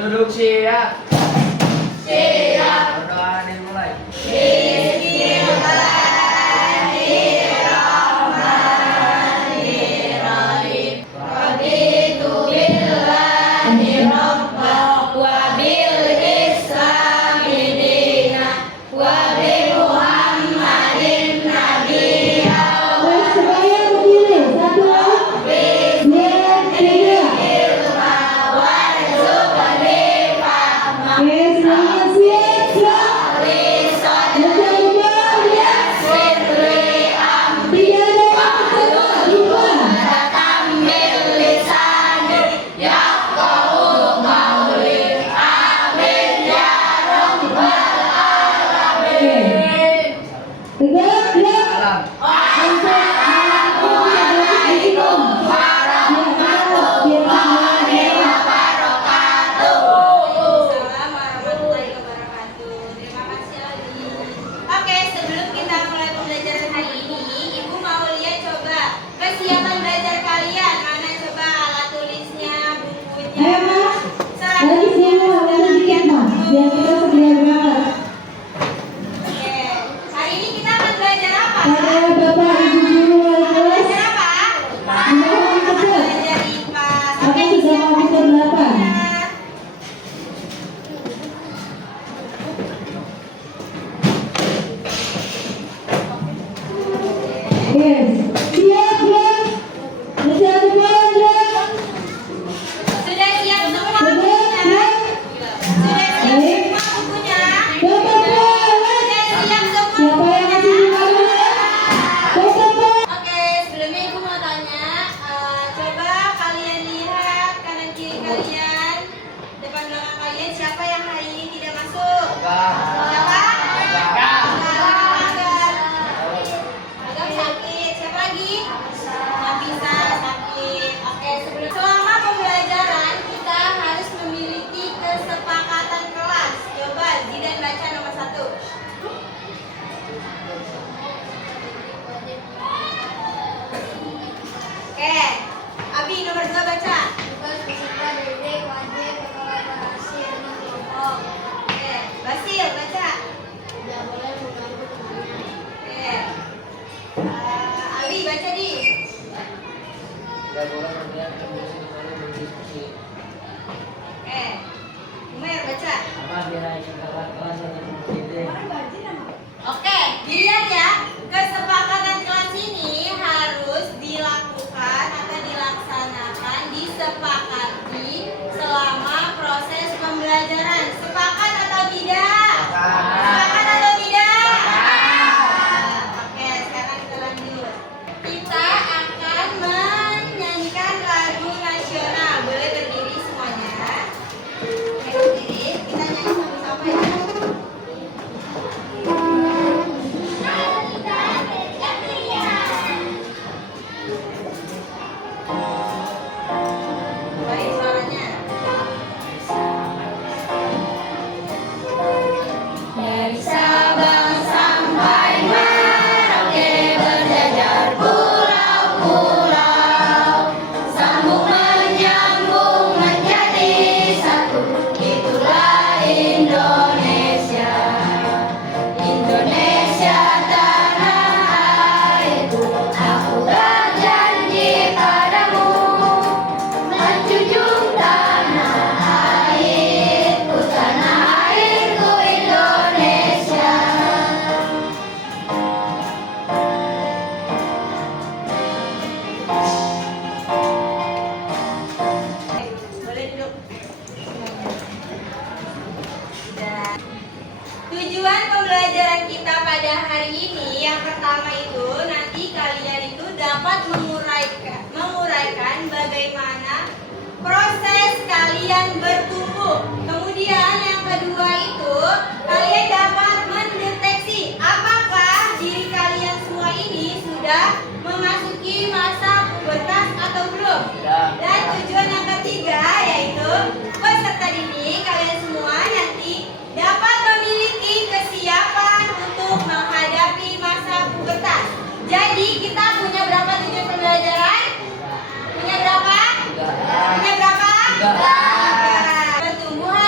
Duduk siap. Siap. Berdoa dimulai. Bismillahirrahmanirrahim. Raditu billahi rabba wa bil islami dina wa bi Muhammadin nabiyya Supaya berdiri, satu, dua, tiga. Oke, semuanya siap. Tiga dua. Tegak, tegak. Assalamualaikum warahmatullahi wabarakatuh. Terima kasih Aldi. Oke, sebelum kita mulai pembelajaran hari ini, Ibu mau lihat coba kesiapan belajar kalian. Mana coba alat tulisnya, bukunya. Ayo, Mas. Seragam Lagi sini, sudah lagi kalian sedikit, Mas. Biar kita segera berangkat. Oke, hari ini kita akan belajar apa? Pada Bapak Ibu guru wali kelas, Belajar apa? mohon cepat. Belajar IPA. Aku sudah mau pukul 8. Yes. Siap, ya. Masih ada poin, ya. Sudah siap semua Sudah, bukunya? ya. Sudah siap semua bukunya? Bapak poin. Sudah siap semua Siapa yang masih di bawah, ya? Bapak poin. Oke, sebelumnya Ibu mau tanya, coba kalian lihat kanan kiri kalian, depan belakang kalian, siapa yang hari ini tidak masuk? Siapa? Agam sakit. Siapa lagi? Nafisa sakit. Oke, selama pembelajaran kita harus memiliki kesepakatan kelas. Coba Zidan baca nomor 1. Oke, Abi nomor 2 baca. Oke, Basil baca. Oke. Abi baca di. Tidak boleh berniat kembali berdiskusi. Oke. Umer baca. Apa biar kakak kelas atau ide? Oke, dilihat ya. Kesepakatan kelas ini harus dilakukan atau dilaksanakan, disepakati selama proses pembelajaran. Sepakat atau tidak? Sepakat atau tidak? Oke, sekarang kita lanjut. Kita akan menyanyikan lagu nasional. Boleh berdiri semuanya. Oke, berdiri. Kita nyanyi sama-sama ya. Baik suaranya. Dari Sabang sampai Merauke berjajar pulau-pulau, sambung menyambung menjadi satu. Itulah Indonesia, Indonesia tanah airku. Aku berjanji padamu, menjunjung tanah airku, Indonesia. Boleh duduk. Dan tujuan pembelajaran kita pada hari ini yang pertama itu nanti kalian itu dapat menguraikan bagaimana proses kalian bertumbuh. Kemudian yang kedua itu kalian dapat mendeteksi apakah diri kalian semua ini sudah memasuki masa pubertas atau belum. Dan tujuan yang ketiga yaitu peserta didik kalian semua nanti dapat memiliki kesiapan untuk menghadapi masa pubertas. Jadi kita punya berapa tujuan pembelajaran? Punya berapa? Punya berapa? 3. Pertumbuhan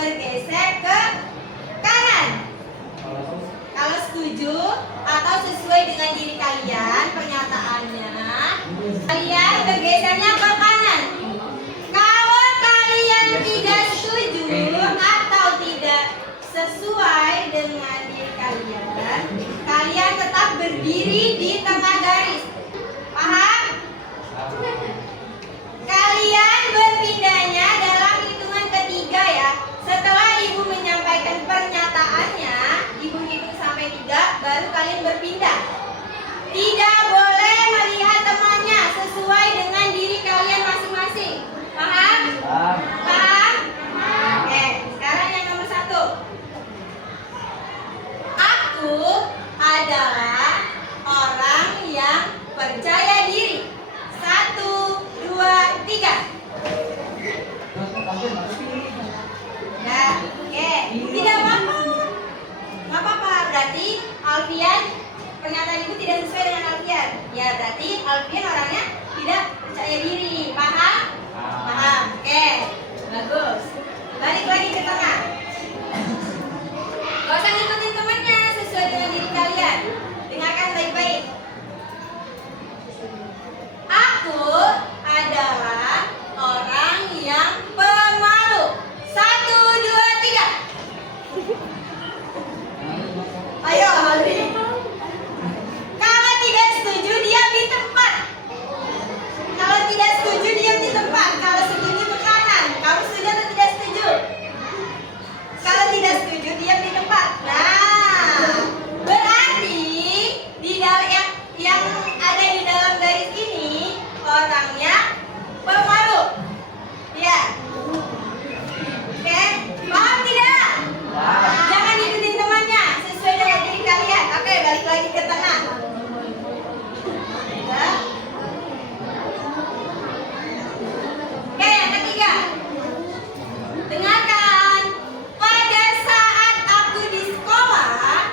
bergeser ke kanan. Kalau setuju atau sesuai dengan diri kalian pernyataannya, kalian bergesernya ke kanan. Kalau kalian tidak setuju atau tidak sesuai dengan diri kalian, kalian tetap berdiri di tengah garis. Paham? Kalian berpindahnya dalam hitungan ketiga ya. Setelah ibu menyampaikan pernyataannya, ibu hitung sampai 3, baru kalian berpindah. Tidak boleh melihat temannya, sesuai dengan diri kalian masing-masing. Paham? Paham? Oke, sekarang yang nomor 1. Aku adalah orang yang percaya diri. 1, 2, 3. Nah, oke, tidak apa-apa. Nggak apa-apa, berarti Alfian, pernyataan ibu tidak sesuai dengan Alfian. Ya, berarti Alfian orangnya tidak percaya diri. Paham? Paham. Oke, bagus. Balik lagi ke tengah. Gak usah ngikutin temannya, sesuai dengan diri kalian. Dengarkan baik-baik. Aku adalah orang yang pemalu. 1, 2, 3. Ayo, Aldi. Kalau tidak setuju, diam di tempat. Kalau tidak setuju, diam di tempat. Kalau setuju ke kanan. Kamu setuju atau tidak setuju? Kalau tidak setuju, diam di tempat. Nah, berarti di dalam yang ada di dalam garis ini orangnya pemalu. Ya. Oke, paham tidak? Jangan ikutin temannya, sesuai dengan diri kalian. Oke, balik lagi ke tengah. Ya. Oke, yang ketiga. Dengarkan. Pada saat aku di sekolah,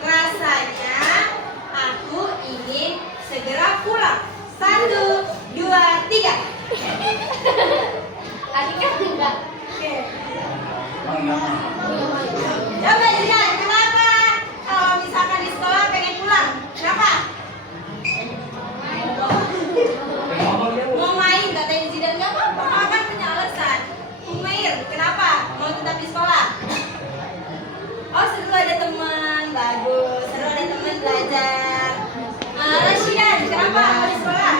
rasanya aku ingin segera pulang. 1, 2, 3. Adiknya enggak. Oke. Coba Jidan, kenapa kalau misalkan di sekolah pengen pulang? Kenapa? Mau main, katanya Jidan. Nggak apa-apa, kan punya alasan. Umair, kenapa? Mau tetap di sekolah? Oh, seru ada teman. Bagus, seru ada teman belajar. Rashidan, kenapa mau di sekolah?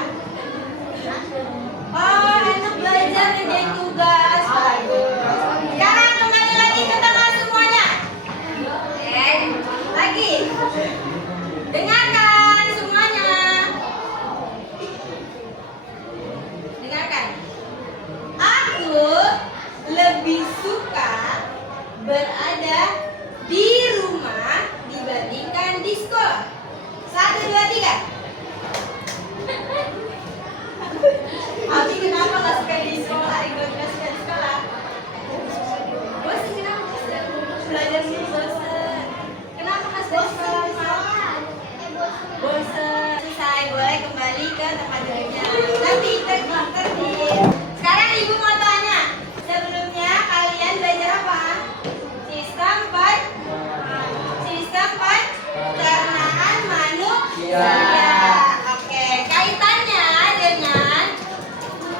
Oh, enak belajar, ngerjain tugas. Bagus. Sekarang kembali lagi ke tengah semuanya. Oke, lagi. Dengarkan semuanya. Dengarkan. Aku lebih suka berada di rumah dibandingkan di sekolah. 1, 2, 3. Abi kenapa nggak suka di sekolah? Ikut nggak suka di sekolah? Bosan, kenapa bosan? Belajar sih bosan. Kenapa nggak suka di sekolah? Bosan. Selesai, boleh kembali ke tempat duduknya. Tertib. Sekarang ibu mau tanya. Sebelumnya kalian belajar apa? Sistem pencernaan manusia. Oke, kaitannya dengan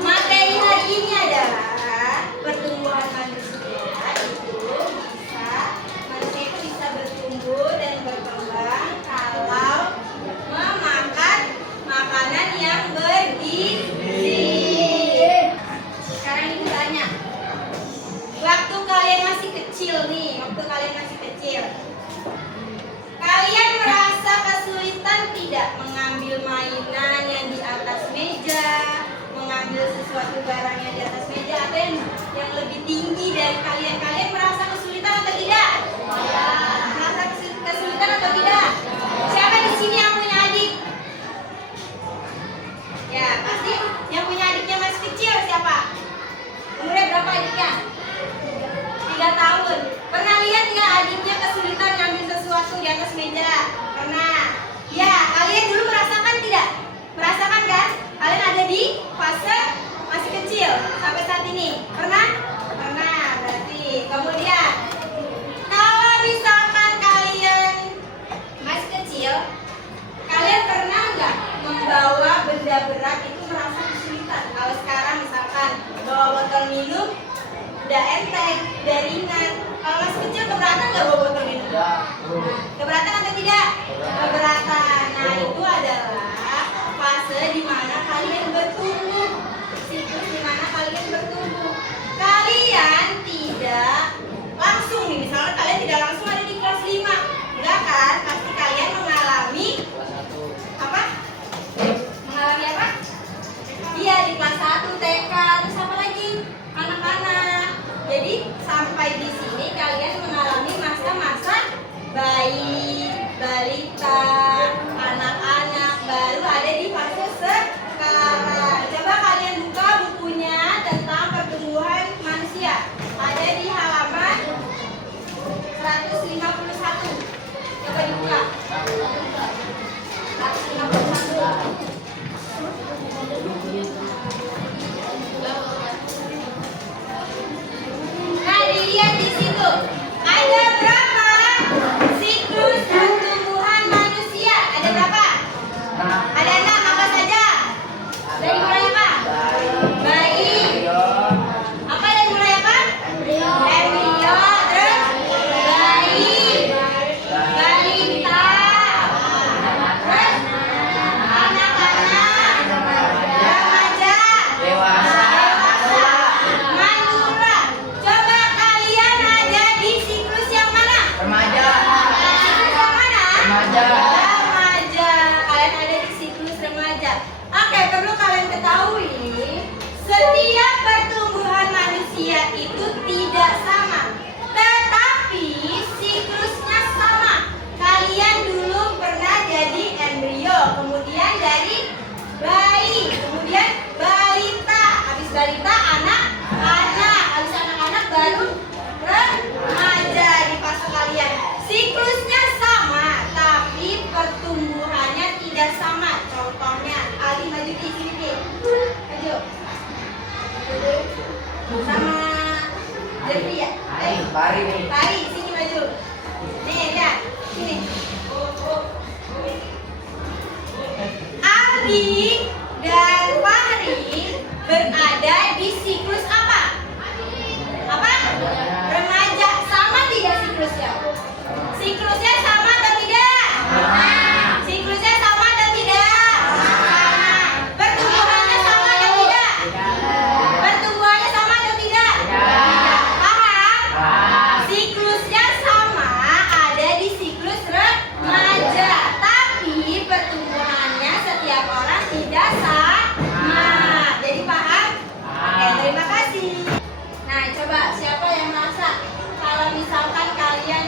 materi hari ini adalah pertumbuhan manusia itu bisa bertumbuh dan berkembang kalau memakan makanan yang bergizi. Sekarang ibu tanya, waktu kalian masih kecil nih, kalian merasa kesulitan tidak mengambil mainan yang di atas meja, mengambil sesuatu barang yang di atas meja, atau yang lebih tinggi dari kalian? Kalian merasa kesulitan atau tidak? Merasa kesulitan atau tidak? Siapa di sini yang punya adik? Ya, pasti yang punya adiknya masih kecil siapa? Umurnya berapa adiknya? 3 tahun. Pernah lihat nggak adiknya kesulitan ngambil sesuatu di atas meja? Pernah. Ya, kalian dulu merasakan tidak? Merasakan kan? Kalian ada di fase masih kecil sampai saat ini. Pernah? Pernah. Berarti kemudian bayi, balita, anak-anak baru ada di fase sekarang. Coba kalian buka bukunya tentang pertumbuhan manusia. Ada di halaman 151. Coba dibuka. 151. Nah, dilihat di situ. Ada berapa siklus pertumbuhan manusia? Ada berapa? Ada 6, apa saja? Dari mulai apa? Bayi. Apa dari mulai apa? Embrio. Terus bayi, balita, terus anak-anak, remaja, Dewasa. manula. Coba kalian ada di siklus yang mana? Remaja. Siklus yang mana? Remaja. Remaja. Kalian ada di siklus remaja. Oke, perlu kalian ketahui, setiap pertumbuhan manusia itu tidak sama, tetapi siklusnya sama. Kalian dulu pernah jadi embrio, kemudian dari bayi, kemudian balita, habis balita anak-anak, habis anak-anak baru remaja di fase kalian. Siklusnya sama, tapi pertumbuhannya tidak sama. Contohnya, Ali maju di sini nih. Maju. Sama Jeffrey ya? Hai, Pari nih. Pari, sini maju. Nih, lihat. Sini. Aldi dan Fahri berada di siklus apa? Apa? Remaja. Sama tidak siklusnya? Siklusnya sama atau tidak? Siklusnya sama atau tidak? Sama. Pertumbuhannya sama atau tidak? Pertumbuhannya sama atau tidak? Paham? Siklusnya sama, ada di siklus remaja, tapi pertumbuhannya setiap orang tidak sama. Jadi paham? Oke, terima kasih. Nah, coba siapa yang merasa kalau misalkan kalian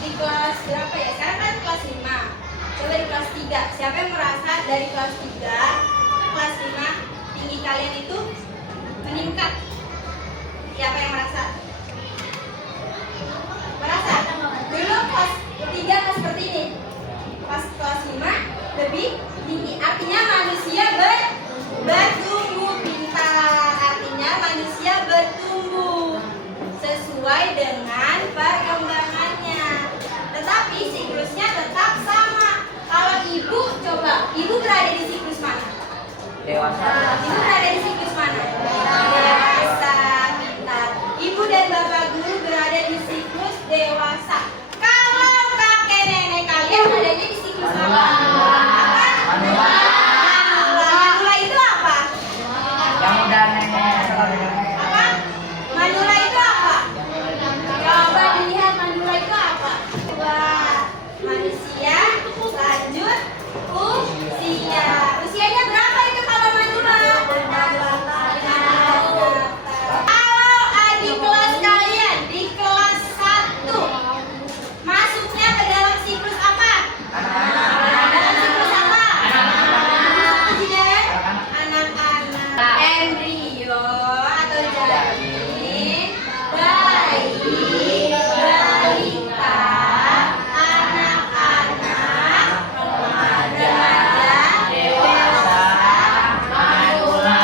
di kelas berapa ya? Sekarang kan kelas 5. Coba di kelas 3. Siapa yang merasa dari kelas 3 ke kelas 5 tinggi kalian itu meningkat? Siapa yang merasa? Merasa? Dulu kelas 3 kan seperti ini. Pas kelas 5 lebih tinggi. Artinya manusia bertumbuh pintar. Artinya manusia bertumbuh sesuai dengan perkembangannya. Tetapi siklusnya tetap sama. Kalau ibu, coba, ibu berada di siklus mana? Dewasa. Ibu berada di siklus mana? Dewasa, pintar. Ibu dan bapak guru berada di siklus dewasa. Kalau kakek nenek kalian adanya di siklus apa? Apa? Manula. Manula. Manula itu apa? Yang udah nenek. Apa? Manula itu apa? Coba dilihat manula itu apa? Coba manusia lanjut usia. Usianya berapa itu kalau manula? Kalau adik kelas kalian di kelas 1 masuknya ke dalam siklus apa? Dalam siklus apa? Presiden? Anak-anak, embrio atau janin, bayi, balita, anak-anak, remaja, dewasa, Manula.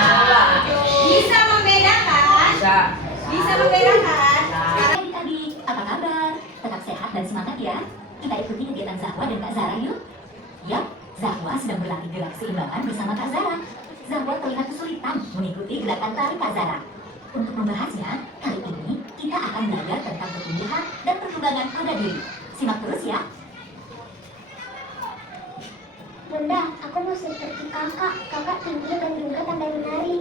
bisa membedakan? Bisa. Bisa membedakan? Adik-adik, apa kabar? Tetap sehat dan semangat ya. Kita ikuti kegiatan Zahwa dan Kak Zara yuk. Yap, Zahwa sedang berlatih gerak seimbangan bersama Kak Zara. Zahwa terlihat kesulitan mengikuti gerakan tari Kak Zara. Untuk membahasnya, kali ini kita akan belajar tentang pertumbuhan dan perkembangan pada diri. Simak terus ya. Bunda, aku mau seperti kakak. Kakak tinggi dan juga pandai menari.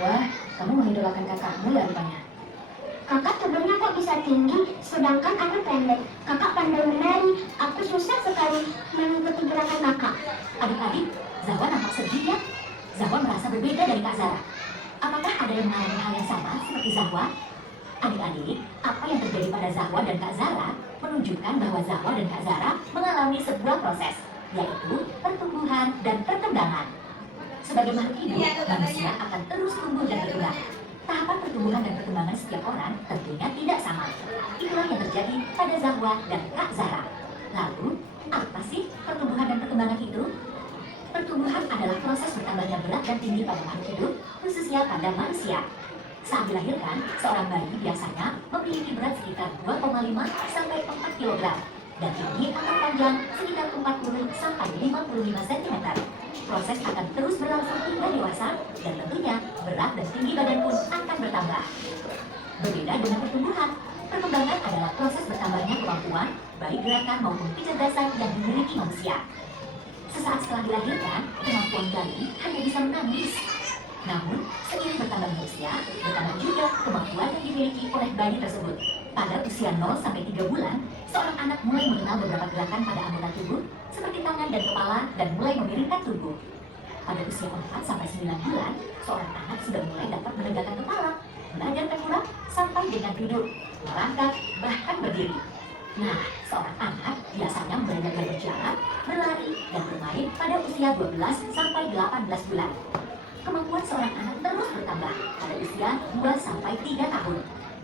Wah, kamu mengidolakan kakakmu ya rupanya. Kakak tubuhnya kok bisa tinggi, sedangkan aku pendek. Kakak pandai menari. Aku susah sekali mengikuti gerakan kakak. Adik-adik, Zahwa nampak sedih ya. Zahwa merasa berbeda dari Kak Zara. Apakah ada yang mengalami hal yang sama seperti Zahwa? Adik-adik, apa yang terjadi pada Zahwa dan Kak Zara menunjukkan bahwa Zahwa dan Kak Zara mengalami sebuah proses, yaitu pertumbuhan dan perkembangan. Sebagai makhluk hidup, manusia akan terus tumbuh dan berkembang. Tahapan pertumbuhan dan perkembangan setiap orang tentunya tidak sama. Itulah yang terjadi pada Zahwa dan Kak Zara. Lalu, apa sih pertumbuhan dan perkembangan itu? Pertumbuhan adalah proses bertambahnya berat dan tinggi pada makhluk hidup, khususnya pada manusia. Saat dilahirkan, seorang bayi biasanya memiliki berat sekitar 2,5 sampai 4 kg dan tinggi atau panjang sekitar 40 sampai 55 cm. Proses akan terus berlangsung hingga dewasa dan tentunya berat dan tinggi badan pun akan bertambah. Berbeda dengan pertumbuhan, perkembangan adalah proses bertambahnya kemampuan, baik gerakan maupun kecerdasan yang dimiliki manusia. Sesaat setelah dilahirkan, kemampuan bayi hanya bisa menangis. Namun, seiring bertambahnya usia, bertambah juga kemampuan yang dimiliki oleh bayi tersebut. Pada usia 0 sampai 3 bulan, seorang anak mulai mengenal beberapa gerakan pada anggota tubuh, seperti tangan dan kepala, dan mulai memiringkan tubuh. Pada usia 4 sampai 9 bulan, seorang anak sudah mulai dapat menegakkan kepala, belajar tengkurap, sampai dengan duduk, melangkah, bahkan berdiri. Nah, seorang anak biasanya mulai belajar berjalan, berlari, dan bermain pada usia 12 sampai 18 bulan. Kemampuan seorang anak terus bertambah pada usia 2 sampai 3 tahun,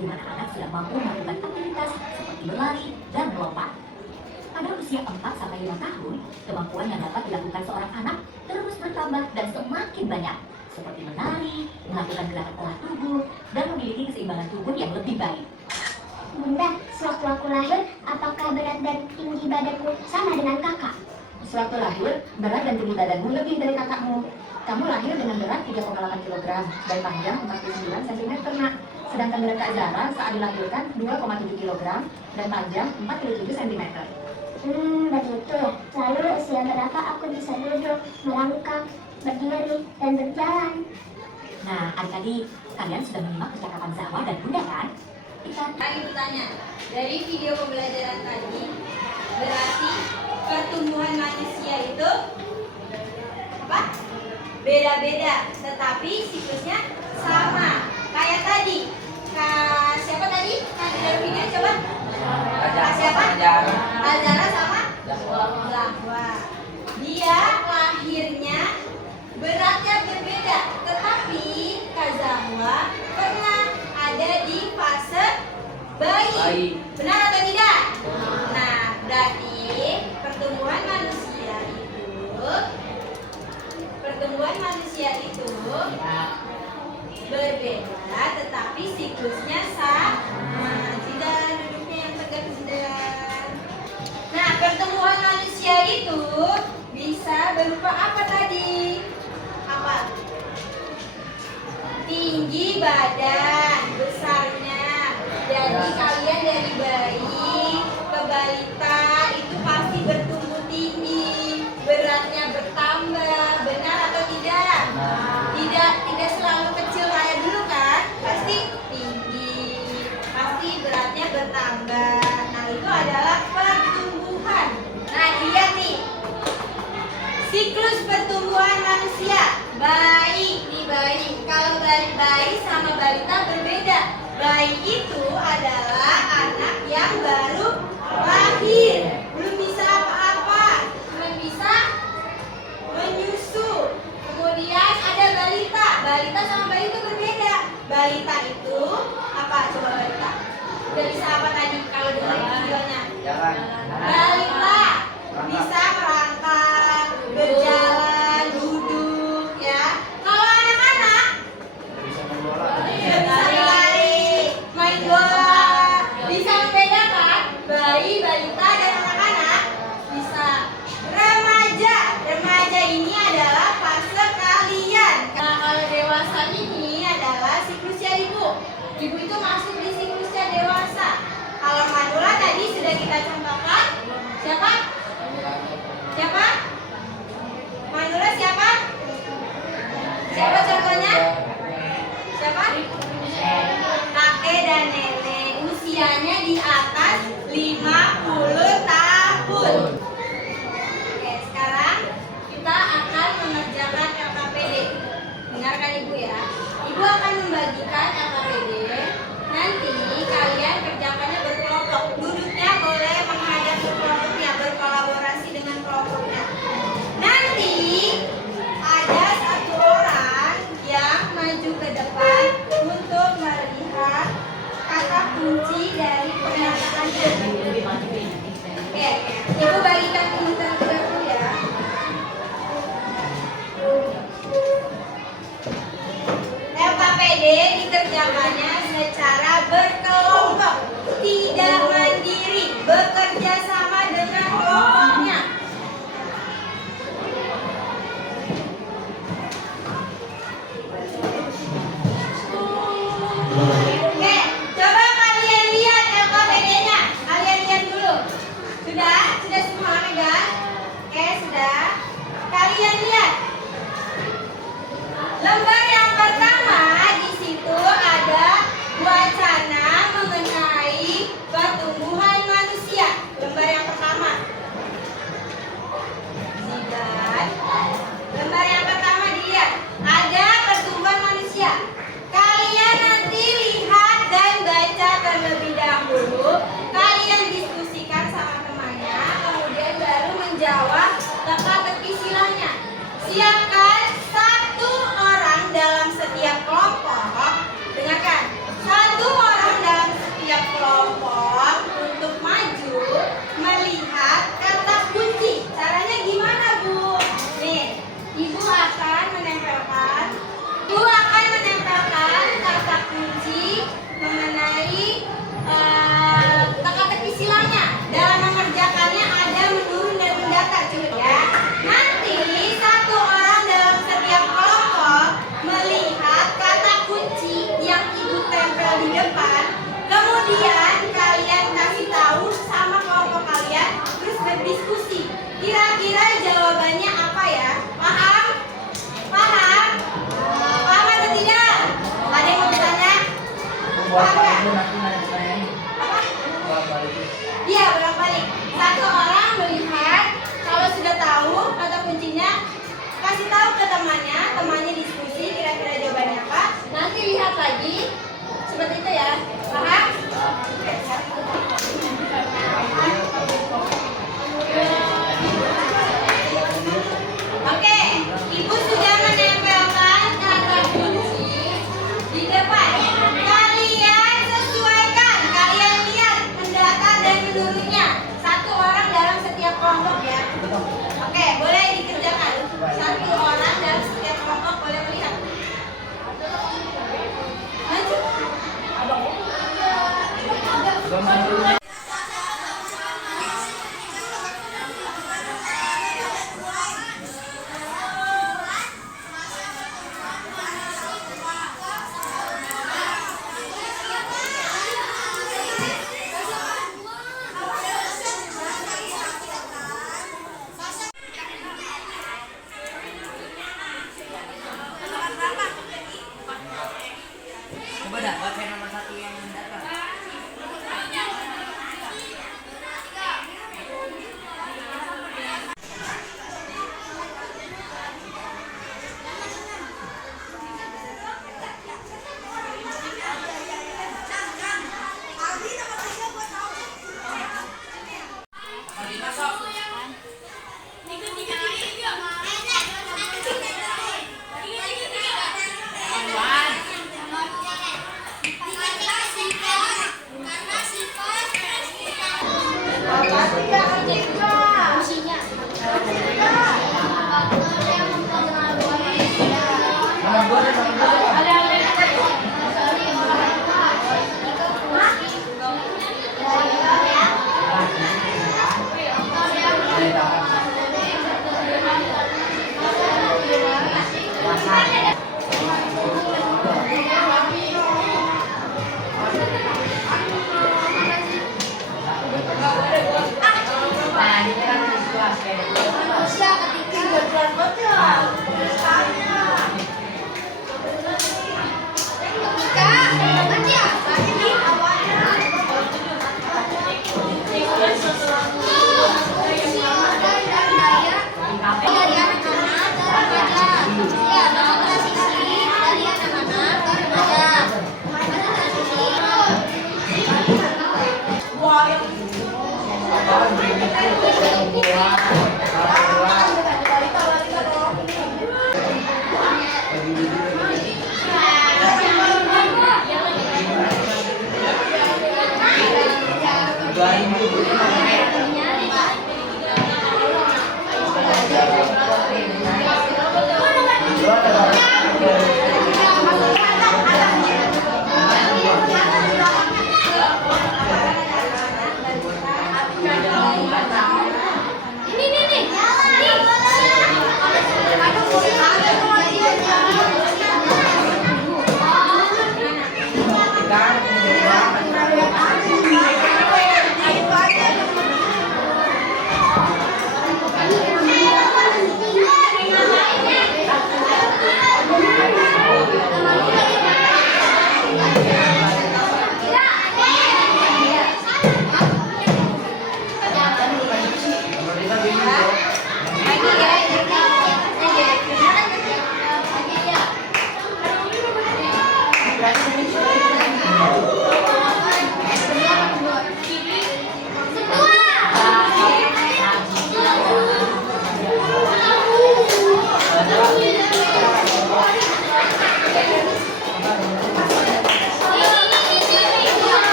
di mana anak sudah mampu melakukan aktivitas seperti berlari dan melompat. Pada usia 4 sampai 5 tahun, kemampuan yang dapat dilakukan seorang anak terus bertambah dan semakin banyak, seperti menari, melakukan gerakan olah tubuh, dan memiliki keseimbangan tubuh yang lebih baik. Bunda, sewaktu aku lahir, apakah berat dan tinggi badanku sama dengan kakak? Sewaktu lahir, berat dan tinggi badanmu lebih dari kakakmu. Kamu lahir dengan berat 3,8 kg dan panjang 49 cm, nak. Sedangkan berat Kak Zara saat dilahirkan 2,7 kg dan panjang 47 cm. Begitu. Lalu usia berapa aku bisa duduk, melangkah, berdiri, dan berjalan? Nah, adik-adik, kalian sudah menyimak percakapan Zahwa dan Bunda kan? Kami bertanya, dari video pembelajaran tadi, berarti pertumbuhan manusia itu apa? Beda-beda, tetapi siklusnya sama. Kayak tadi, siapa tadi? Yang di dalam video coba? Siapa? Azara sama Zahwa. Dia lahirnya beratnya berbeda, tetapi Kak Zahwa pernah ada di fase bayi. Benar atau tidak? Nah, berarti pertumbuhan manusia itu berbeda, tetapi siklusnya sama. Tidak, duduknya yang tegak sedang. Nah, pertumbuhan manusia itu bisa berupa apa tadi? Apa? Tinggi badan, besarnya. Jadi kalian dari bayi ke balita itu pasti bertumbuh tinggi, beratnya bertambah, benar atau tidak? Tidak selalu kecil kayak dulu kan? Pasti tinggi, pasti beratnya bertambah. Nah, itu adalah pertumbuhan. Nah, lihat nih, siklus pertumbuhan manusia. Bayi, kalau bayi sama balita berbeda. Bayi itu adalah anak yang baru lahir, belum bisa apa-apa, cuma bisa menyusu. Kemudian ada balita sama bayi itu berbeda. Balita itu apa? Coba balita. Udah bisa apa tadi kalau dengerin videonya? Balita bisa merangkak, berjalan, duduk, ya. Kalau anak-anak bisa lari, main bola. Bisa membedakan bayi, balita, dan anak-anak? Bisa. Remaja ini adalah fase kalian. Nah, kalau dewasa ini adalah siklusnya ibu. Ibu itu masuk di siklusnya dewasa. Kalau Manula tadi sudah kita contohkan. Siapa? Manula siapa? Siapa contohnya? Siapa? Kakek dan nenek. Usianya di atas 50 tahun. Oke, sekarang kita akan mengerjakan LKPD. Dengarkan ibu ya. Ibu akan membagikan LKPD. Nanti kalian kerjakannya berkelompok. Duduknya boleh Coba dapat saya nomor 1 yang datang.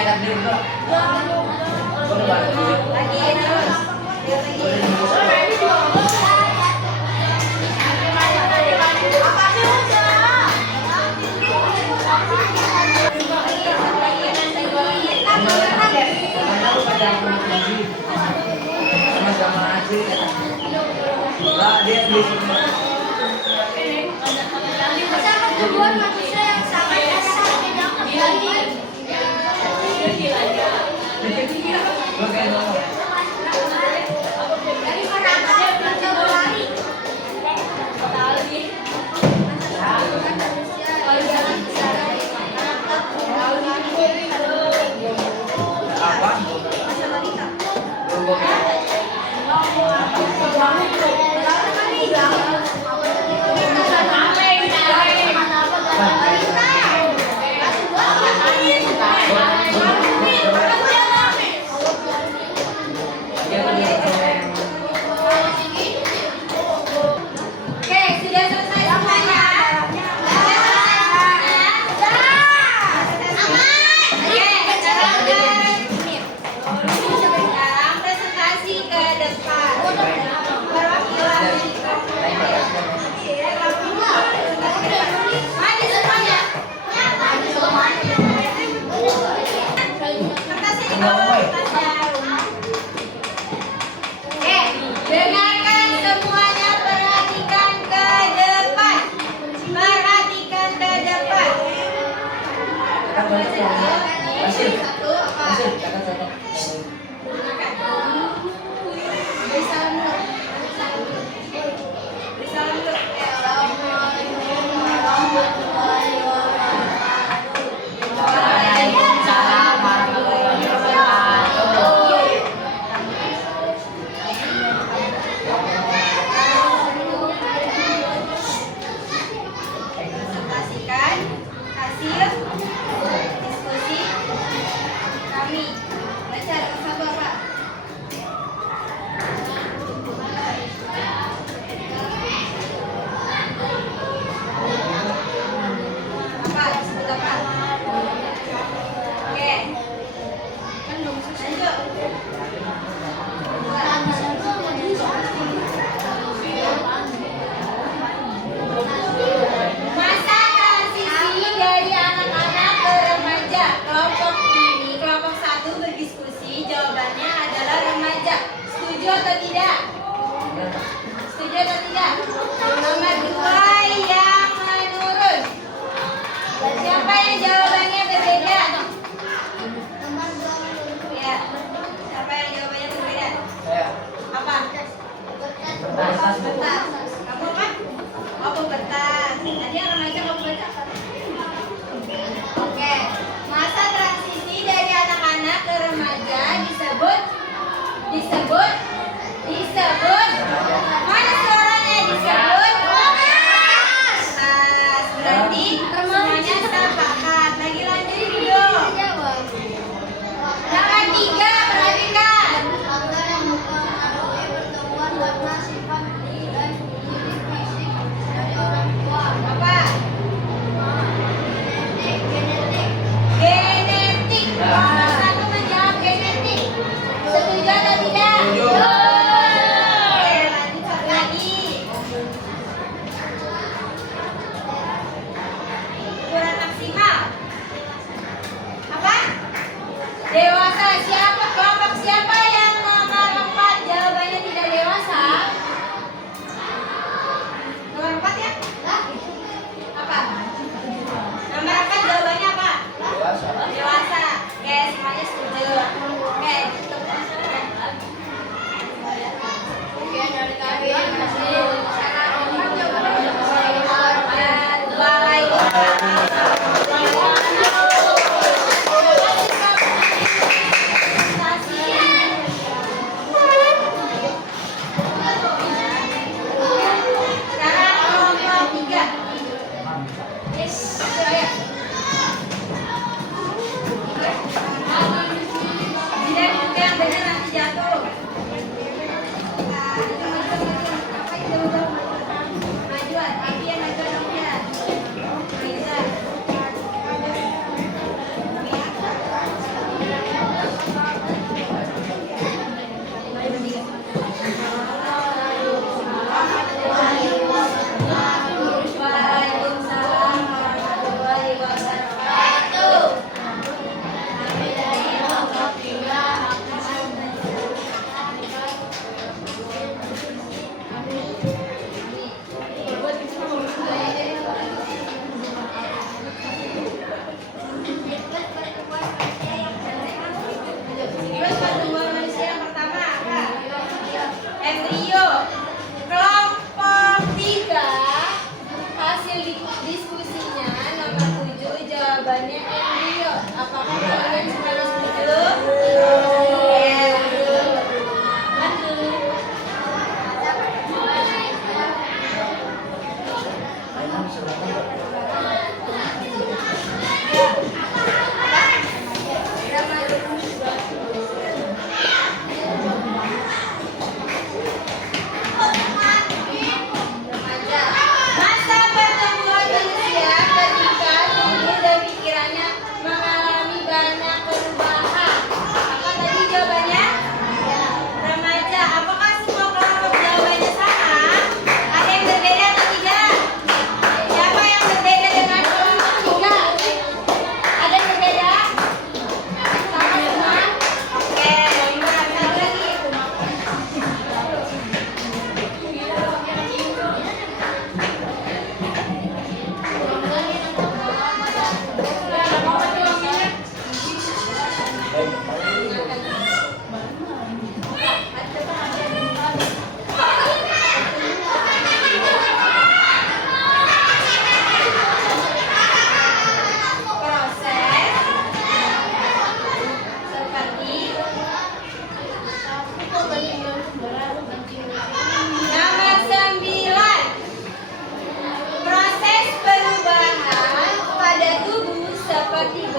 angkat dia berdua. Boleh bantu. Lagi terus. Sama-sama aja. Pak, dia di sini. Tujuan manusia yang sangat dasar tidak Oke, dari mereka belajar berlari. apa? Oke, sudah selesai semuanya. Sekarang presentasi ke depan. Perwakilan maju semuanya. Kertasnya di bawah kertasnya. Oke, dengarkan semuanya, perhatikan ke depan. Perhatikan ke depan. Masih. Satu apa? Masih, kata satu. Beri salam dulu. Beri salam dulu. Waalaikumsalam warahmatullahi wabarakatuh. Presentasikan hasil diskusi kami. Baca satu apa? Apa? Disebut apa? Oke. Lanjut. Masa transisi dari anak-anak ke remaja. Kelompok ini, kelompok 1 berdiskusi. Jawabannya adalah remaja. Setuju atau tidak? Setuju atau tidak? Nomor 2 yang menurun. Siapa yang jawabannya berbeda? Ya. Siapa yang jawabannya berbeda? Saya. Apa? Bertas. Betas. Kamu apa? Oh, pembetas. Tadi yang remaja kamu baca apa? Oke. Masa transisi dari anak-anak ke remaja disebut mana suaranya disebut? Berarti semuanya sepakat. Lagi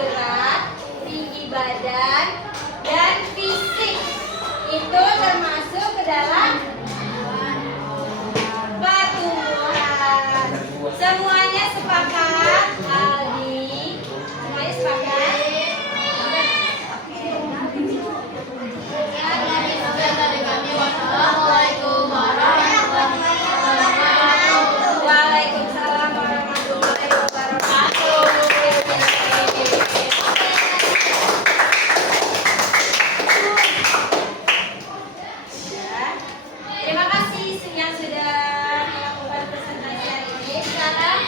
berat, tinggi badan, dan fisik. Itu termasuk ke dalam pertumbuhan. Semuanya sepakat, Aldi? Semuanya sepakat? Waalaikumsalam warahmatullahi wabarakatuh. Terima kasih yang sudah melakukan presentasi hari ini. Sekarang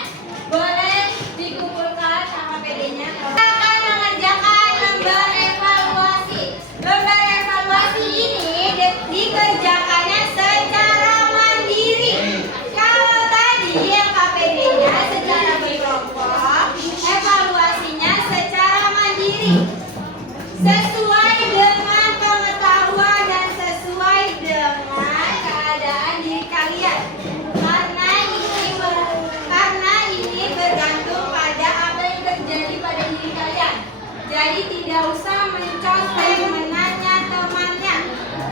boleh dikumpulkan KKPD-nya. Kita akan mengerjakan lembar evaluasi. Lembar evaluasi ini dikerjakannya secara mandiri. Kalau tadi KKPD-nya secara berkelompok, evaluasinya secara mandiri. Sesuai dengan pengetahuan dan sesuai dengan keadaan diri kalian. Karena ini bergantung pada apa yang terjadi pada diri kalian. Jadi tidak usah mencontek menanya temannya.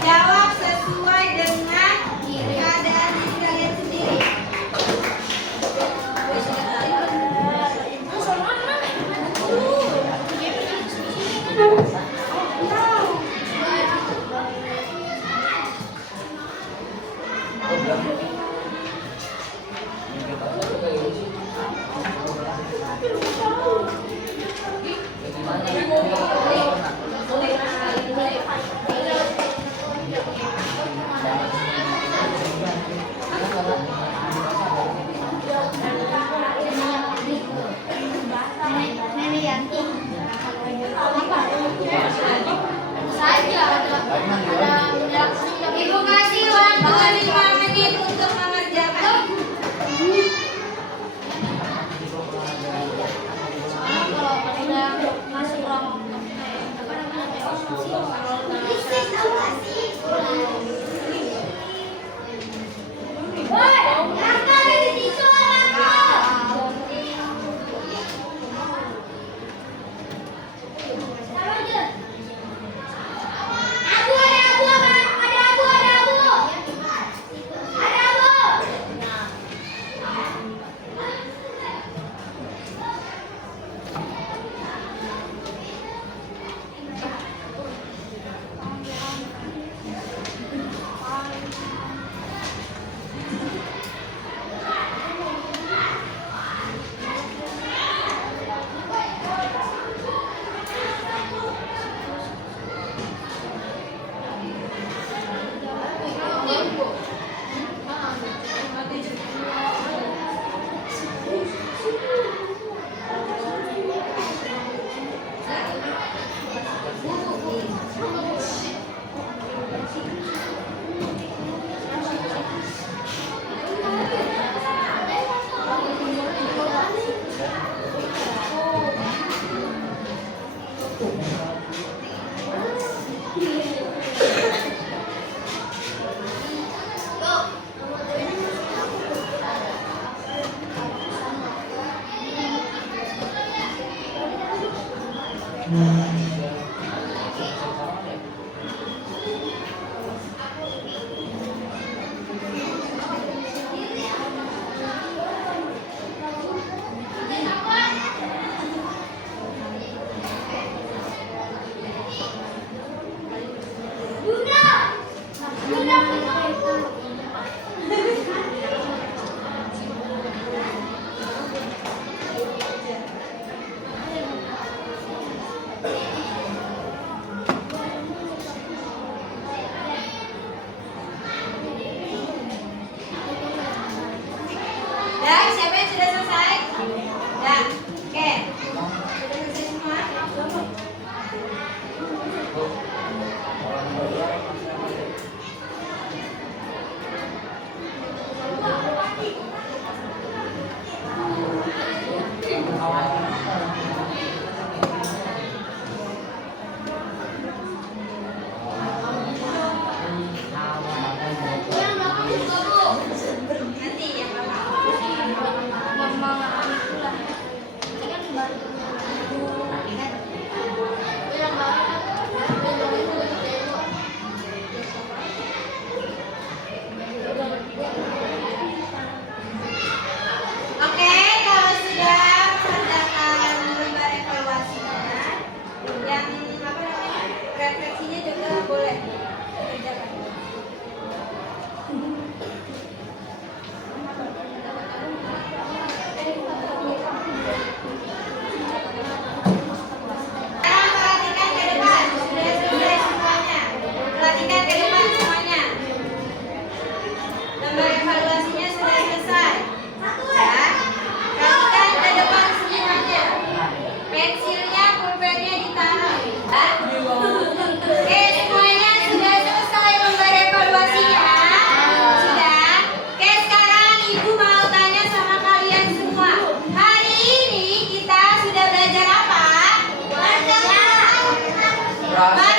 Jawab sesuai dengan keadaan diri kalian sendiri. Ibu kasih waktu 5 menit untuk mengerjakan. Berasa.